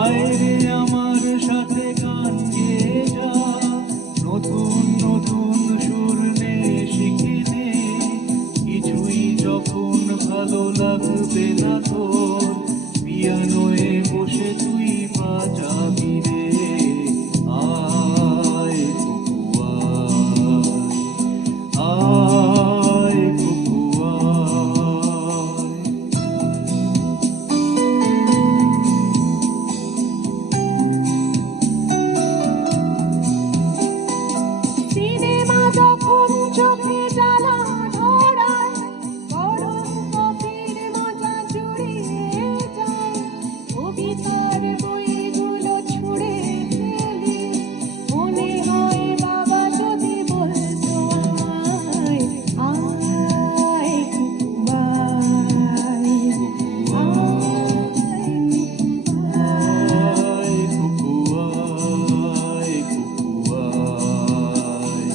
আয় রে আমার সাথে গান গেয়ে যা, নতুন নতুন সুর নে শিখে নে, কিছুই যখন ভালো লাগবে না তোর, পিয়ানোয় বসে তুই বাজাবি রে। আয় কুকু আয়, আয় কুকু আয়। সিনেমা যখন চোখে জ্বালা ধরায়, গরম কফির মজা জুড়িয়ে যায়, কবিতার বইগুলো ছুঁড়ে ফেলি, মনে হয় বাবা যদি বলতো আমায়, আয় কুকু আয়, আয় কুকু আয়, কুকু আয়,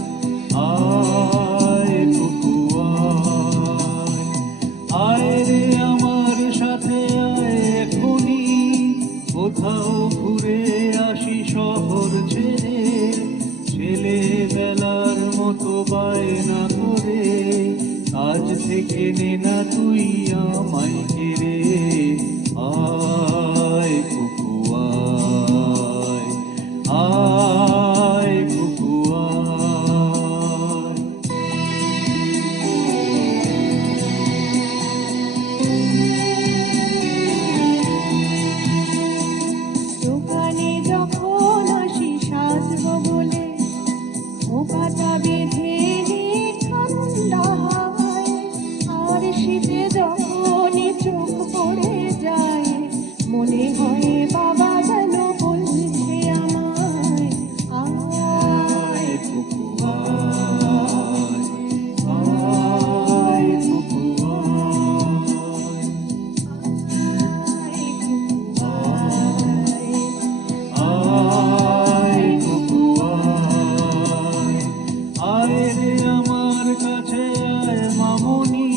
আয় কুকু আয়। আয় রে আমার সাথে আয় এখনি, কোথাও ঘুরে আসি শহর ছেড়ে, ছেলেবেলার মতো বায়না করে, আজ থেকে নে না তুই আমায় কেড়ে। আয় কুকু আয়, আয় কুকু আয়। দোকানে যখন আসি সাজবো বলে, খোঁপাটা বেঁধে নিয়ে ঠান্ডা হাওয়ায়, আর শীতে যখনই চোখ পড়ে যায়, মনে হয় বাবা যেন বলছে আমায়, আয় কুকু আয়, আয় কুকু আয়, আয় কুকু আয়। আয় রে আমার কাছে আয় মামনি,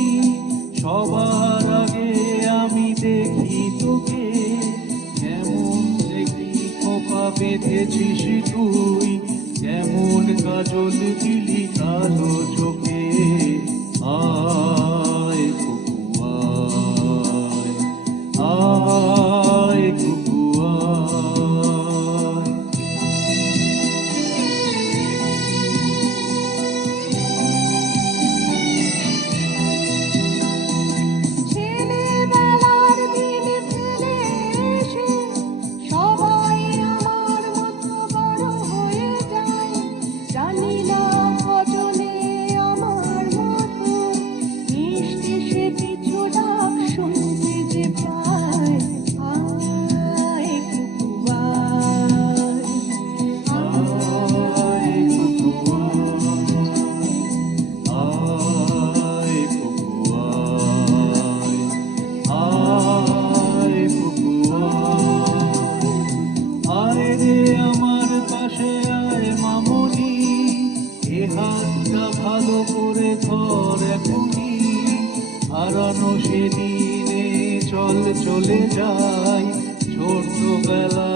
সবার আগে আমি দেখি তোকে, কেমন দেখি খোপা বেঁধেছিস তুই, কেমন কাজল দিলি কালো চোখে। আয় কুকু আয়, আয় কুকু আয়। ছেলেবেলার দিন ফেলে এসে সবাই আমার মতো বড় হয়ে যায়, জানি না কজনে আমার মতো মিষ্টি সে কিছু ডাক শুনতে যে পায়, আয় কুকু আয়, আয় কুকু আয়, আয় কুকু আয়, আয় কুকু আয়। আয় রে আমার পাশে আয় মামনি, এ হাতটা ভালো করে ধর এখনি, হারানো সেদিনে চল চলে যাই ছোটবেলা